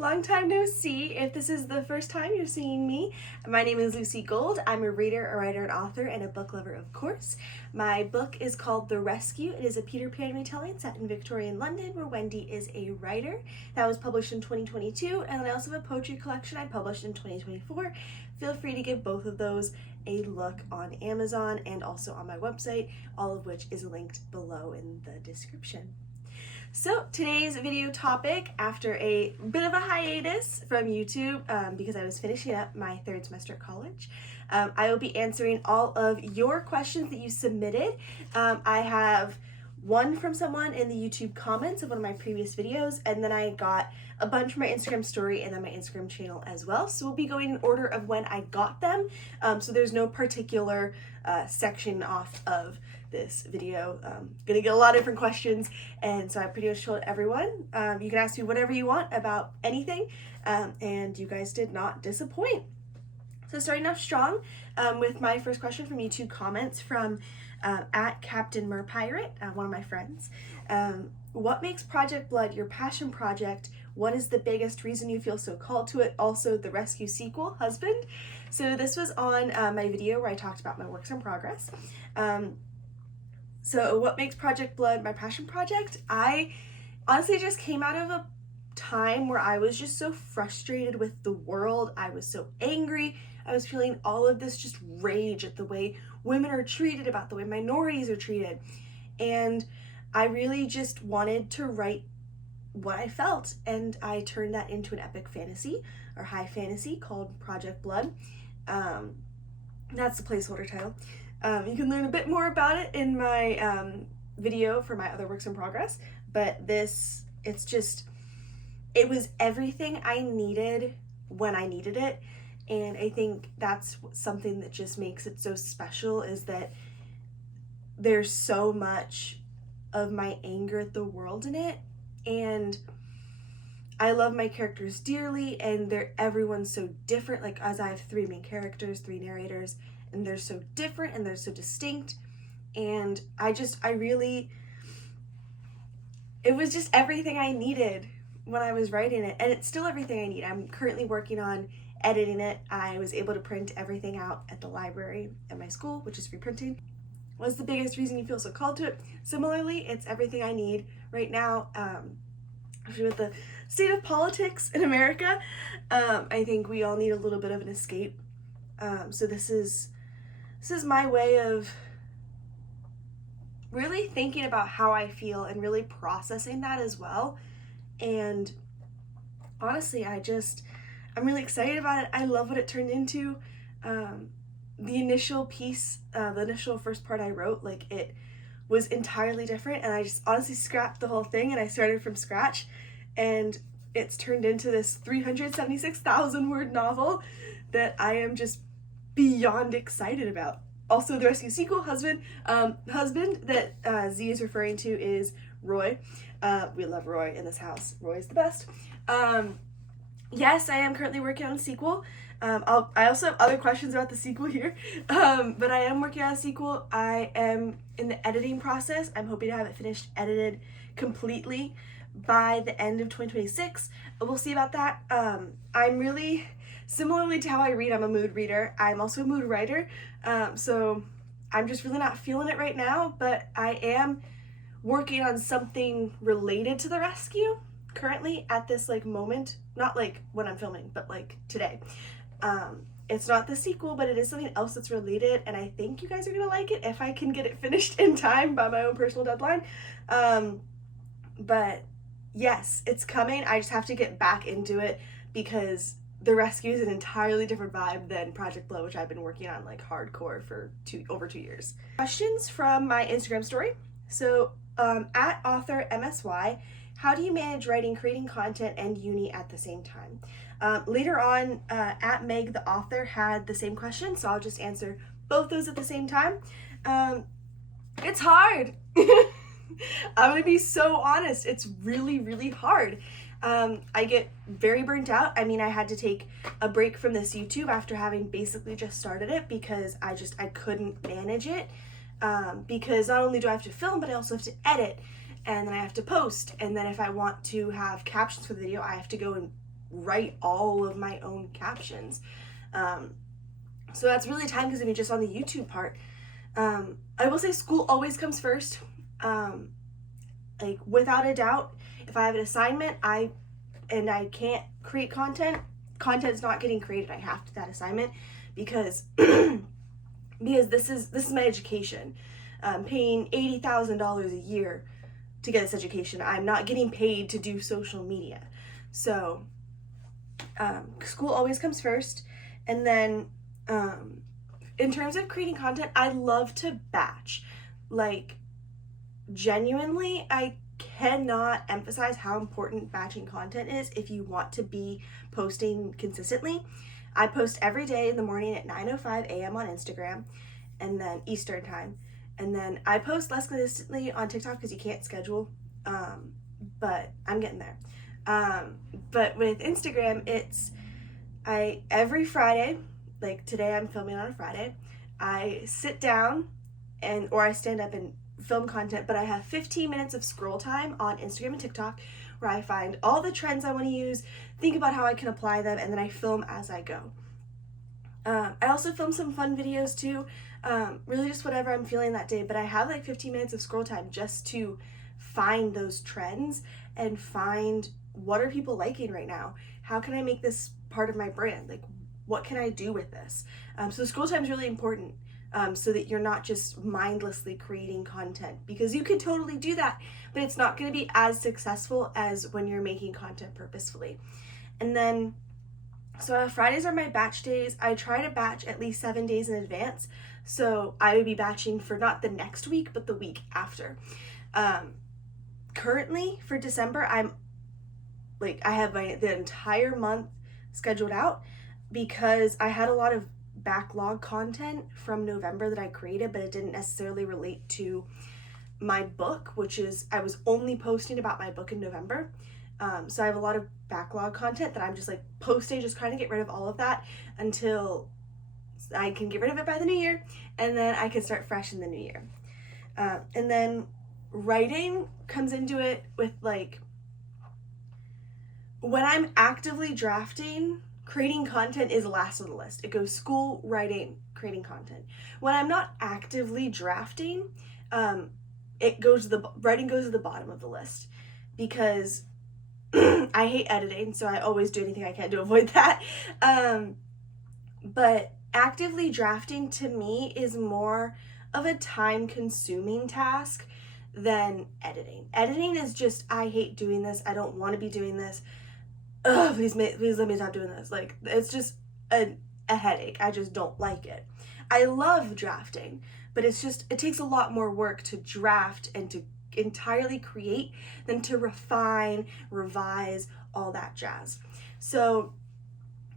Long time no see. If this is the first time you're seeing me, my name is Lucy Gold. I'm a reader, a writer, an author, and a book lover, of course. My book is called The Rescue. It is a Peter Pan retelling set in Victorian London where Wendy is a writer. That was published in 2022, and then I also have a poetry collection I published in 2024. Feel free to give both of those a look on Amazon and also on my website, all of which is linked below in the description. So today's video topic, after a bit of a hiatus from YouTube because I was finishing up my third semester at college, I will be answering all of your questions that you submitted. I have one from someone in the YouTube comments of one of my previous videos, and then I got a bunch from my Instagram story and then my Instagram channel as well. So we'll be going in order of when I got them. So there's no particular section off of this video. Gonna get a lot of different questions, and so I pretty much told everyone you can ask me whatever you want about anything, and you guys did not disappoint. So starting off strong with my first question from YouTube comments from at Captain Merpirate, one of my friends. What makes Project Blood your passion project? What is the biggest reason you feel so called to it? Also, the Rescue sequel, Husband. So this was on my video where I talked about my works in progress. So what makes Project Blood my passion project? I honestly just came out of a time where I was just so frustrated with the world. I was so angry. I was feeling all of this just rage at the way women are treated, about the way minorities are treated. And I really just wanted to write what I felt, and I turned that into an epic fantasy or high fantasy called Project Blood. That's the placeholder title. You can learn a bit more about it in my video for my other works in progress, but it was everything I needed when I needed it, and I think that's something that just makes it so special, is that there's so much of my anger at the world in it, and I love my characters dearly, and everyone's so different. Like, as I have three main characters, three narrators, and they're so different and they're so distinct, and it was just everything I needed when I was writing it, and it's still everything I need. I'm currently working on editing it. I was able to print everything out at the library at my school, which is free printing. What's the biggest reason you feel so called to it? Similarly, it's everything I need right now. Actually, with the state of politics in America, I think we all need a little bit of an escape. So this is my way of really thinking about how I feel and really processing that as well. And honestly, I'm really excited about it. I love what it turned into. The initial piece, the initial first part I wrote, like, it was entirely different, and I just honestly scrapped the whole thing and I started from scratch, and it's turned into this 376,000 word novel that I am just beyond excited about. Also, the Rescue sequel, Husband that Z is referring to is Roy. We love Roy in this house. Roy is the best. Yes, I am currently working on a sequel. I also have other questions about the sequel here, but I am working on a sequel. I am in the editing process. I'm hoping to have it finished, edited completely by the end of 2026. We'll see about that. I'm really, similarly to how I read, I'm a mood reader. I'm also a mood writer, so I'm just really not feeling it right now, but I am working on something related to the rescue currently at this moment, not like when I'm filming, but like today. It's not the sequel, but it is something else that's related, and I think you guys are gonna like it if I can get it finished in time by my own personal deadline. But yes, it's coming. I just have to get back into it because The Rescue is an entirely different vibe than Project Blood, which I've been working on like hardcore for over 2 years. Questions from my Instagram story. So at author MSY, how do you manage writing, creating content, and uni at the same time? Later on, at Meg the author had the same question, so I'll just answer both those at the same time. It's hard. I'm gonna be so honest. It's really, really hard. I get very burnt out. I mean, I had to take a break from this YouTube after having basically just started it because I couldn't manage it. Because not only do I have to film, but I also have to edit, and then I have to post, and then if I want to have captions for the video, I have to go and write all of my own captions. So that's really time consuming just on the YouTube part. I will say school always comes first. Like without a doubt, if I have an assignment, I can't create content's not getting created. I have to that assignment because because this is my education. I'm paying $80,000 a year to get this education. I'm not getting paid to do social media. So school always comes first. And then in terms of creating content, I love to batch. Like, genuinely, I cannot emphasize how important batching content is if you want to be posting consistently. I post every day in the morning at 9:05 a.m. on Instagram, and then Eastern time. And then I post less consistently on TikTok because you can't schedule, but I'm getting there. But with Instagram, every Friday, like today I'm filming on a Friday, I sit down or I stand up and film content, but I have 15 minutes of scroll time on Instagram and TikTok where I find all the trends I want to use, think about how I can apply them, and then I film as I go. I also film some fun videos too, really just whatever I'm feeling that day, but I have like 15 minutes of scroll time just to find those trends and find what are people liking right now? How can I make this part of my brand? Like, what can I do with this? So scroll time is really important. So that you're not just mindlessly creating content, because you could totally do that, but it's not going to be as successful as when you're making content purposefully. And then, so Fridays are my batch days. I try to batch at least 7 days in advance. So I would be batching for not the next week, but the week after. Currently for December, I have the entire month scheduled out because I had a lot of backlog content from November that I created, but it didn't necessarily relate to my book, which is I was only posting about my book in November. So I have a lot of backlog content that I'm just like posting, just trying to get rid of all of that until I can get rid of it by the new year, and then I can start fresh in the new year. And then writing comes into it with like when I'm actively drafting, creating content is last on the list. It goes school, writing, creating content. When I'm not actively drafting, writing goes to the bottom of the list because I hate editing, so I always do anything I can to avoid that. But actively drafting to me is more of a time-consuming task than editing. Editing is just, I hate doing this. I don't want to be doing this. Ugh, please let me stop doing this. Like, it's just a headache. I just don't like it. I love drafting, but it takes a lot more work to draft and to entirely create than to refine, revise, all that jazz. So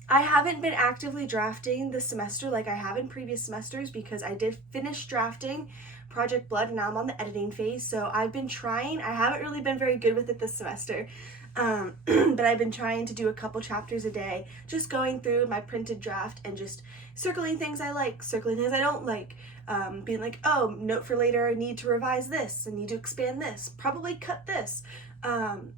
I haven't been actively drafting this semester like I have in previous semesters because I did finish drafting Project Blood and now I'm on the editing phase. So I've been trying. I haven't really been very good with it this semester. But I've been trying to do a couple chapters a day, just going through my printed draft and just circling things I like, circling things I don't like, being like, oh, note for later, I need to revise this, I need to expand this, probably cut this.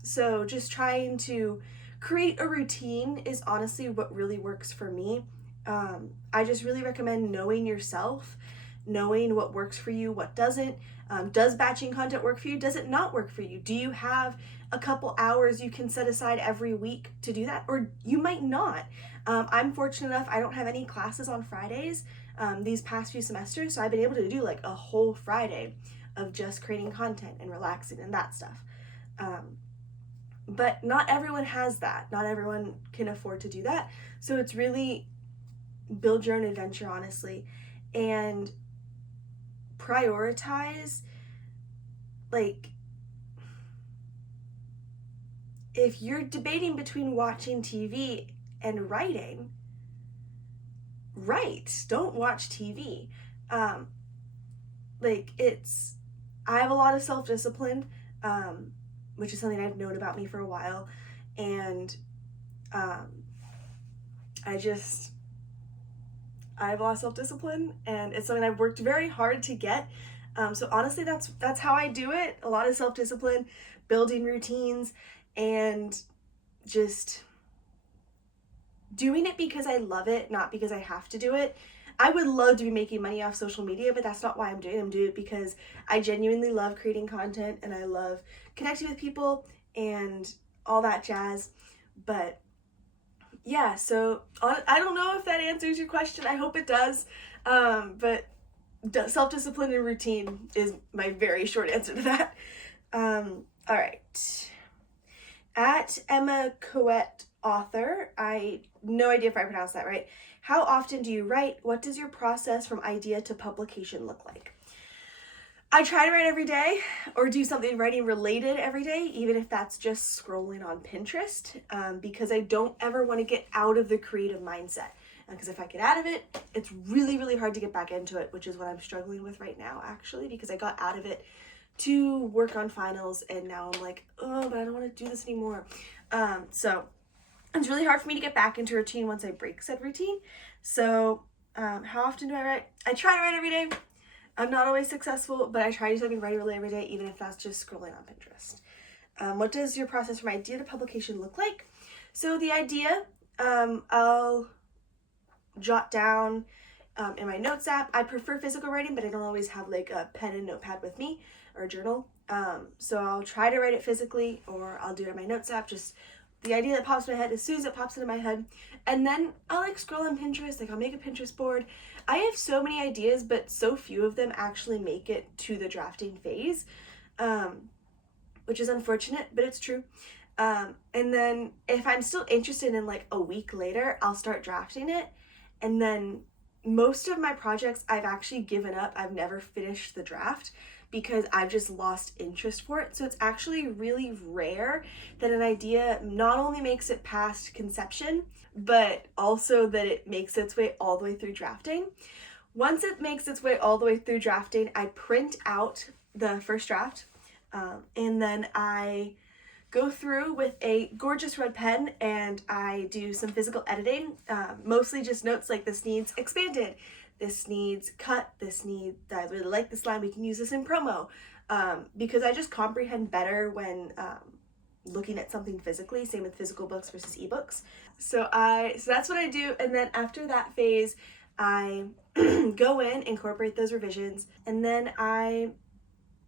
So just trying to create a routine is honestly what really works for me. I just really recommend knowing yourself, knowing what works for you, what doesn't. Does batching content work for you? Does it not work for you? Do you have a couple hours you can set aside every week to do that? Or you might not. I'm fortunate enough, I don't have any classes on Fridays these past few semesters, so I've been able to do like a whole Friday of just creating content and relaxing and that stuff. But not everyone has that. Not everyone can afford to do that. So it's really build your own adventure, honestly, and prioritize. Like, if you're debating between watching TV and writing, write. Don't watch TV. I have a lot of self-discipline, which is something I've known about me for a while, and I have a lot of self-discipline, and it's something I've worked very hard to get. So honestly, that's how I do it. A lot of self-discipline, building routines, and just doing it because I love it, not because I have to do it. I would love to be making money off social media, but that's not why I'm doing it. I'm doing it because I genuinely love creating content and I love connecting with people and all that jazz. But yeah, so I don't know if that answers your question. I hope it does. But self-discipline and routine is my very short answer to that. All right. At Emma Coet author, I no idea if I pronounced that right. How often do you write? What does your process from idea to publication look like? I try to write every day or do something writing related every day, even if that's just scrolling on Pinterest, because I don't ever want to get out of the creative mindset. Because if I get out of it, it's really, really hard to get back into it, which is what I'm struggling with right now, actually, because I got out of it to work on finals and now I'm like, oh, but I don't want to do this anymore. So it's really hard for me to get back into routine once I break said routine. So how often do I write? I try to write every day. I'm not always successful, but I try to do something regularly every day, even if that's just scrolling on Pinterest. What does your process from idea to publication look like? So the idea, I'll jot down in my notes app. I prefer physical writing, but I don't always have like a pen and notepad with me or a journal. So I'll try to write it physically or I'll do it in my notes app, just the idea that pops in my head as soon as it pops into my head. And then I'll like scroll on Pinterest, like I'll make a Pinterest board. I have so many ideas, but so few of them actually make it to the drafting phase, which is unfortunate, but it's true. And then if I'm still interested in like a week later, I'll start drafting it. And then most of my projects I've actually given up. I've never finished the draft because I've just lost interest for it. So it's actually really rare that an idea not only makes it past conception, but also that it makes its way all the way through drafting. Once it makes its way all the way through drafting, I print out the first draft, and then I go through with a gorgeous red pen and I do some physical editing, mostly just notes like this needs expanded, this needs cut, I really like this line, we can use this in promo, because I just comprehend better when looking at something physically, same with physical books versus ebooks. So that's what I do, and then after that phase, I go in, incorporate those revisions, and then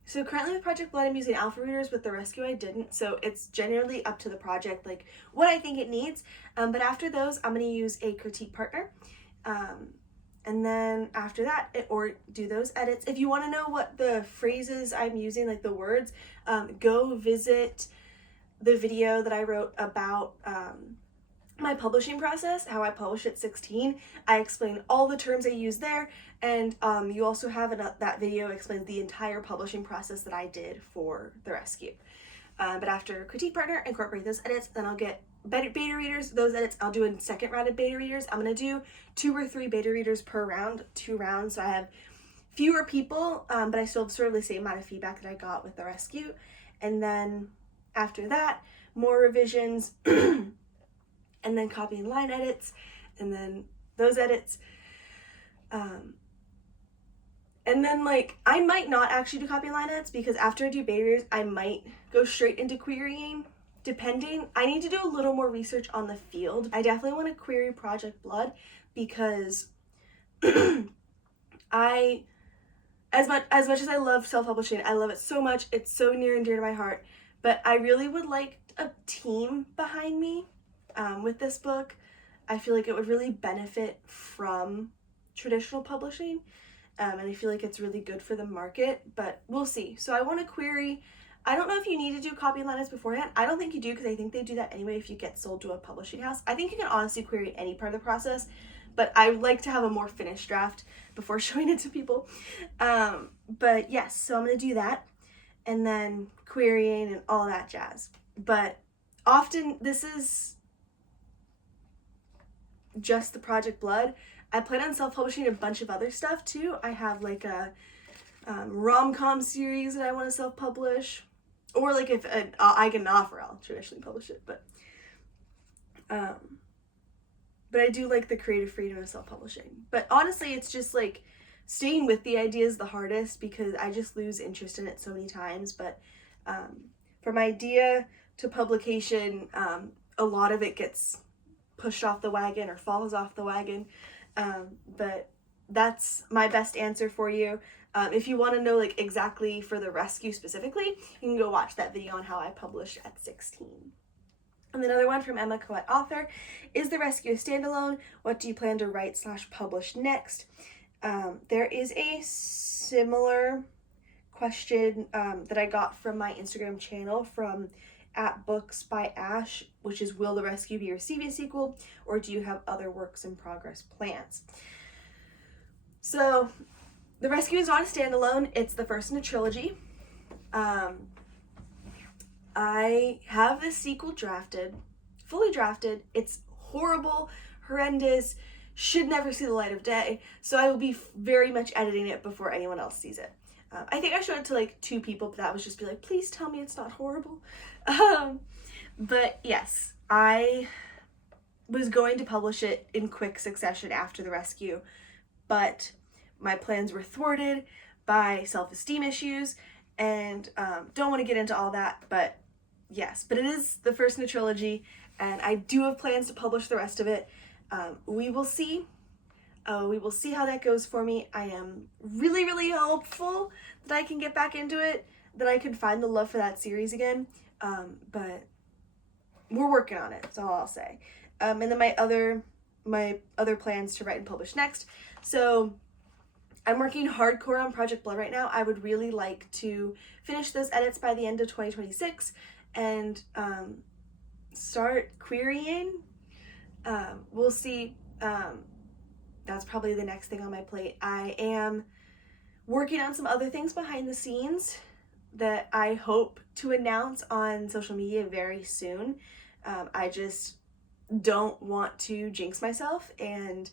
so currently with Project Blood, I'm using alpha readers. With The Rescue, I didn't. So it's generally up to the project, like what I think it needs. But after those, I'm going to use a critique partner. And then after that, or do those edits. If you want to know what the phrases I'm using, like the words, go visit the video that I wrote about my publishing process, how I publish at 16. I explain all the terms I use there, and you also have that video explains the entire publishing process that I did for The Rescue. But after critique partner, incorporate those edits, then I'll get beta readers. Those edits, I'll do a second round of beta readers. I'm gonna do 2 or 3 beta readers per round, 2 rounds, so I have fewer people, but I still have sort of the same amount of feedback that I got with The Rescue. And then after that, more revisions, and then copy and line edits, and then those edits. And then like, I might not actually do copy and line edits because after I do beta readers, I might go straight into querying, depending. I need to do a little more research on the field. I definitely want to query Project Blood because as much as I love self-publishing, I love it so much. It's so near and dear to my heart, but I really would like a team behind me with this book. I feel like it would really benefit from traditional publishing, and I feel like it's really good for the market, but we'll see. So I want to query. I don't know if you need to do copy and line edits beforehand. I don't think you do because I think they do that anyway if you get sold to a publishing house. I think you can honestly query any part of the process, but I would like to have a more finished draft before showing it to people. But yes, so I'm going to do that, and then querying and all that jazz. But often this is just the Project Blood. I plan on self-publishing a bunch of other stuff too. I have like a rom-com series that I want to self-publish, or like if I get an offer, I'll traditionally publish it. But I do like the creative freedom of self-publishing. But honestly, it's just like staying with the idea is the hardest because I just lose interest in it so many times. But from idea to publication, a lot of it gets pushed off the wagon or falls off the wagon. But that's my best answer for you. If you want to know like exactly for the rescue specifically, you can go watch that video on how I published at 16. And another one from Emma Coet Author, is the rescue a standalone? What do you plan to write / publish next? There is a similar question that I got from my Instagram channel from @books_by_Ash, which is, will the rescue be receiving a sequel, or do you have other works in progress plans? So the rescue is not a standalone. It's the first in a trilogy. I have the sequel drafted, fully drafted. It's horrible, horrendous, should never see the light of day. So I will be very much editing it before anyone else sees it. I think I showed it to like 2 people, but that was just be like, please tell me it's not horrible. But yes, I was going to publish it in quick succession after the rescue, but my plans were thwarted by self-esteem issues, and don't want to get into all that, but yes, but it is the first in a trilogy, and I do have plans to publish the rest of it. We will see. We will see how that goes for me. I am really, really hopeful that I can get back into it, that I can find the love for that series again, but we're working on it, that's all I'll say. And then my other plans to write and publish next. So I'm working hardcore on Project Blood right now. I would really like to finish those edits by the end of 2026 and start querying. We'll see. That's probably the next thing on my plate. I am working on some other things behind the scenes that I hope to announce on social media very soon. I just don't want to jinx myself, and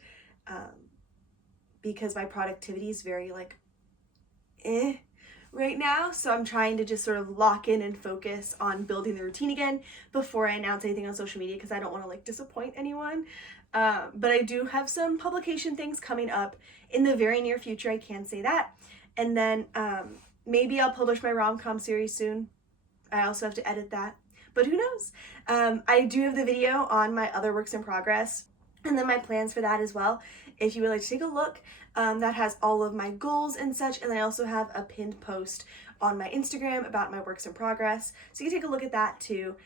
because my productivity is very like right now, so I'm trying to just sort of lock in and focus on building the routine again before I announce anything on social media, because I don't want to like disappoint anyone. But I do have some publication things coming up in the very near future, I can say that. And then maybe I'll publish my rom-com series soon. I also have to edit that, but who knows? I do have the video on my other works in progress, and then my plans for that as well. If you would like to take a look, that has all of my goals and such, and I also have a pinned post on my Instagram about my works in progress, so you can take a look at that too,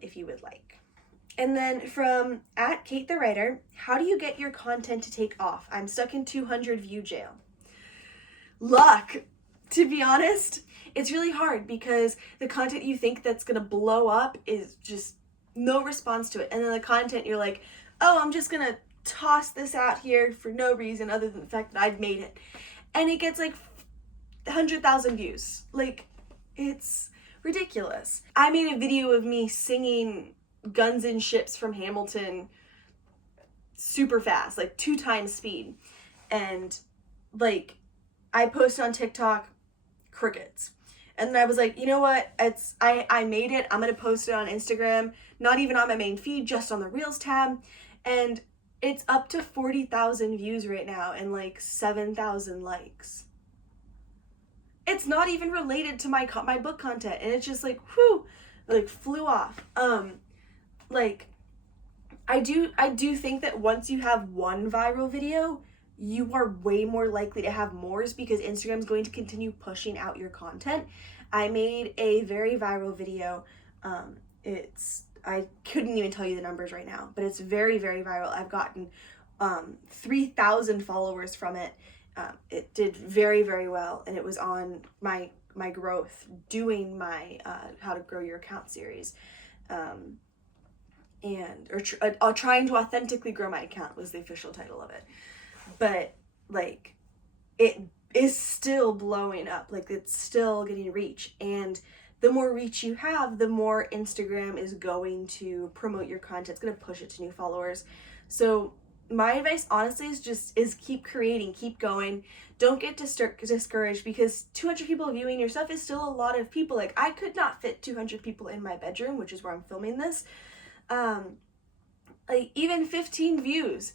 if you would like. And then from @Kate the Writer, how do you get your content to take off? I'm stuck in 200 view jail. Luck, to be honest. It's really hard because the content you think that's gonna blow up is just no response to it. And then the content you're like, oh, I'm just gonna toss this out here for no reason other than the fact that I've made it. And it gets like 100,000 views. Like, it's ridiculous. I made a video of me singing Guns and Ships from Hamilton super fast, like 2 times speed. And like, I posted on TikTok, crickets. And then I was like, you know what, I made it, I'm gonna post it on Instagram, not even on my main feed, just on the Reels tab, and it's up to 40,000 views right now and like 7,000 likes. It's not even related to my book content, and it's just like, whew, like flew off. Like, I do think that once you have one viral video, you are way more likely to have more, because Instagram's going to continue pushing out your content. I made a very viral video. I couldn't even tell you the numbers right now, but it's very, very viral. I've gotten 3,000 followers from it. It did very, very well, and it was on my growth, doing my How to Grow Your Account series. Trying to authentically grow my account was the official title of it. But like, it is still blowing up, like it's still getting reach, and the more reach you have, the more Instagram is going to promote your content. It's going to push it to new followers. So my advice honestly is keep creating, keep going. Don't get discouraged, because 200 people viewing your stuff is still a lot of people. Like, I could not fit 200 people in my bedroom, which is where I'm filming this. Like, even 15 views.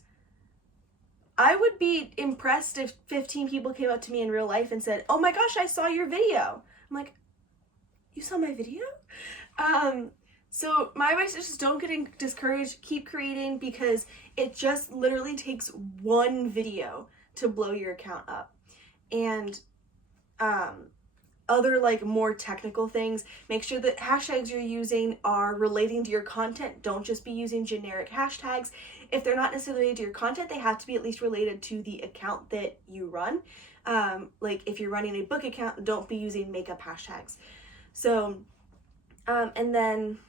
I would be impressed if 15 people came up to me in real life and said, oh my gosh, I saw your video. I'm like, you saw my video? So my advice is just don't get discouraged, keep creating, because it just literally takes one video to blow your account up. And other like more technical things, make sure that hashtags you're using are relating to your content. Don't just be using generic hashtags. If they're not necessarily related to your content, they have to be at least related to the account that you run. Like if you're running a book account, don't be using makeup hashtags. So and then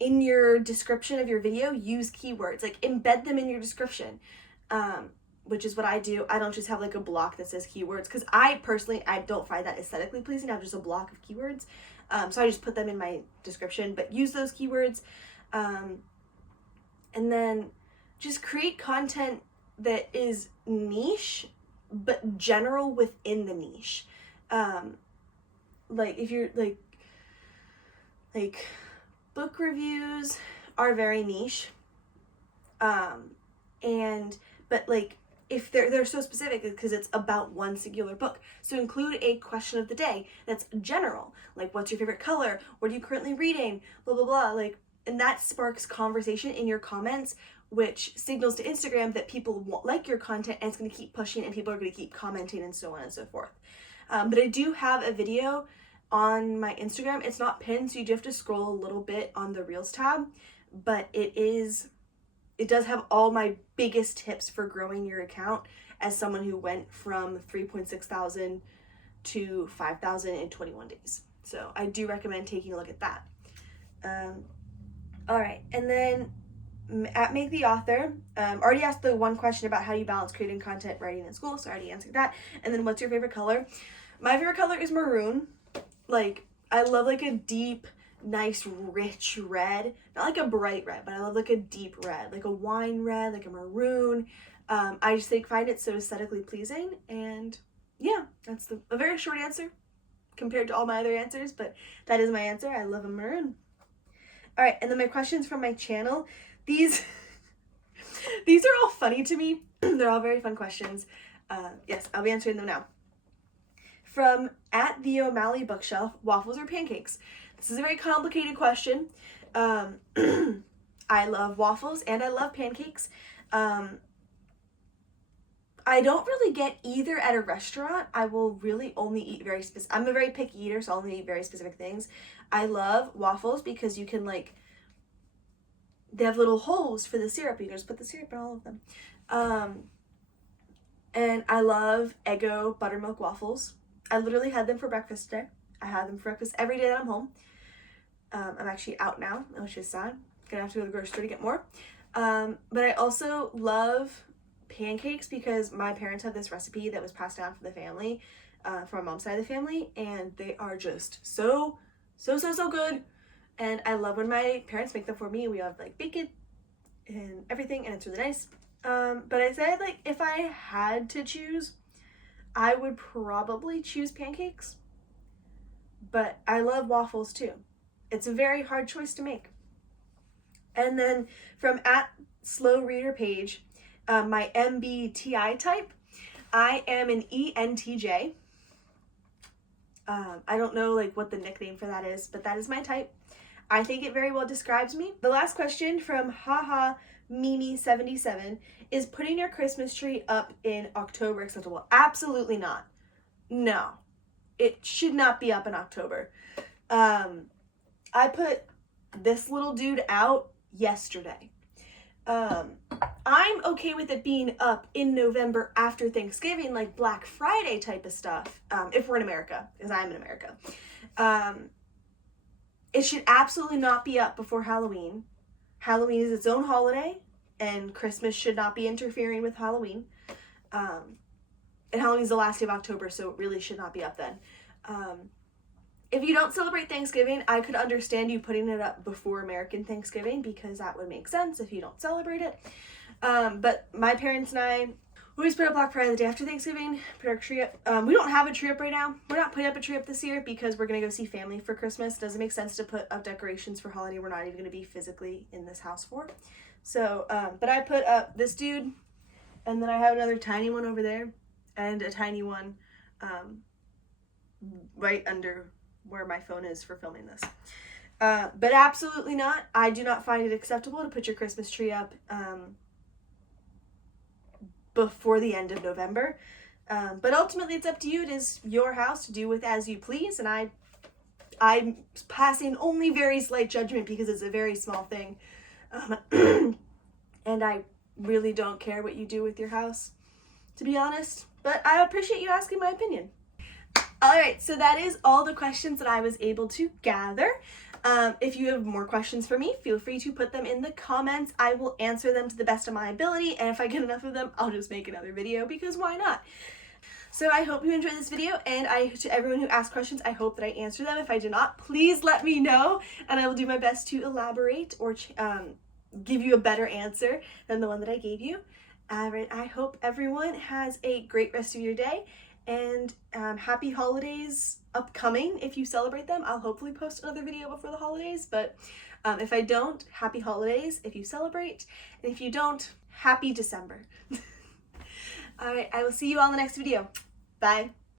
in your description of your video, use keywords, like embed them in your description, which is what I do. I don't just have like a block that says keywords, because I don't find that aesthetically pleasing. I have just a block of keywords, so I just put them in my description, but use those keywords, and then just create content that is niche but general within the niche. Like if you're like book reviews are very niche, but like if they're so specific because it's about one singular book. So include a question of the day that's general, like what's your favorite color, what are you currently reading, blah blah blah, like, and that sparks conversation in your comments, which signals to Instagram that people like your content, and it's going to keep pushing and people are going to keep commenting and so on and so forth. But I do have a video on my Instagram. It's not pinned, so you do have to scroll a little bit on the Reels tab, but it does have all my biggest tips for growing your account as someone who went from 3.6 thousand to 5,000 in 21 days. So I do recommend taking a look at that. All right, and then at Make the Author, already asked the one question about how you balance creating content, writing, and school, so I already answered that. And then what's your favorite color? My favorite color is maroon. Like, I love like a deep, nice, rich red. Not like a bright red, but I love like a deep red, like a wine red, like a maroon. I just find it so aesthetically pleasing. And yeah, that's a very short answer compared to all my other answers, but that is my answer. I love a maroon. All right, and then my questions from my channel. These are all funny to me. They're all very fun questions. Yes, I'll be answering them now. From at the O'Malley Bookshelf, waffles or pancakes? This is a very complicated question. I love waffles and I love pancakes. I don't really get either at a restaurant. I will really only eat I'm a very picky eater, so I'll only eat very specific things. I love waffles because you can they have little holes for the syrup. You can just put the syrup in all of them. And I love Eggo buttermilk waffles. I literally had them for breakfast today. I have them for breakfast every day that I'm home. I'm actually out now, which is sad. Gonna have to go to the grocery store to get more. But I also love pancakes because my parents have this recipe that was passed down from the family, from my mom's side of the family, and they are just so good. And I love when my parents make them for me. We have like bacon and everything, and it's really nice. But I said, like, if I had to choose, I would probably choose pancakes. But I love waffles too. It's a very hard choice to make. And then from at Slow Reader Page, my MBTI type, I am an ENTJ. I don't know like what the nickname for that is, but that is my type. I think it very well describes me. The last question from Haha Mimi77 is putting your Christmas tree up in October acceptable? Absolutely not. No, it should not be up in October. I put this little dude out yesterday. I'm okay with it being up in November after Thanksgiving, like Black Friday type of stuff, if we're in America, because I'm in America. It should absolutely not be up before Halloween. Halloween is its own holiday, and Christmas should not be interfering with Halloween. And Halloween is the last day of October, so it really should not be up then. If you don't celebrate Thanksgiving, I could understand you putting it up before American Thanksgiving because that would make sense if you don't celebrate it. But my parents and I always put up Black Friday the day after Thanksgiving, put our tree up. We don't have a tree up right now. We're not putting up a tree up this year because we're going to go see family for Christmas. It doesn't make sense to put up decorations for holiday we're not even going to be physically in this house for. So, but I put up this dude, and then I have another tiny one over there, and a tiny one right under where my phone is for filming this. But absolutely not. I do not find it acceptable to put your Christmas tree up before the end of November. But ultimately, it's up to you. It is your house to do with as you please, and I'm passing only very slight judgment because it's a very small thing. And I really don't care what you do with your house, to be honest. But I appreciate you asking my opinion. Alright, so that is all the questions that I was able to gather. If you have more questions for me, feel free to put them in the comments. I will answer them to the best of my ability, and if I get enough of them, I'll just make another video, because why not? So I hope you enjoyed this video, and to everyone who asked questions, I hope that I answered them. If I did not, please let me know, and I will do my best to elaborate or give you a better answer than the one that I gave you. I hope everyone has a great rest of your day, and happy holidays upcoming if you celebrate them. I'll hopefully post another video before the holidays, but if I don't, happy holidays if you celebrate, and if you don't, happy December. Alright, I will see you all in the next video. Bye.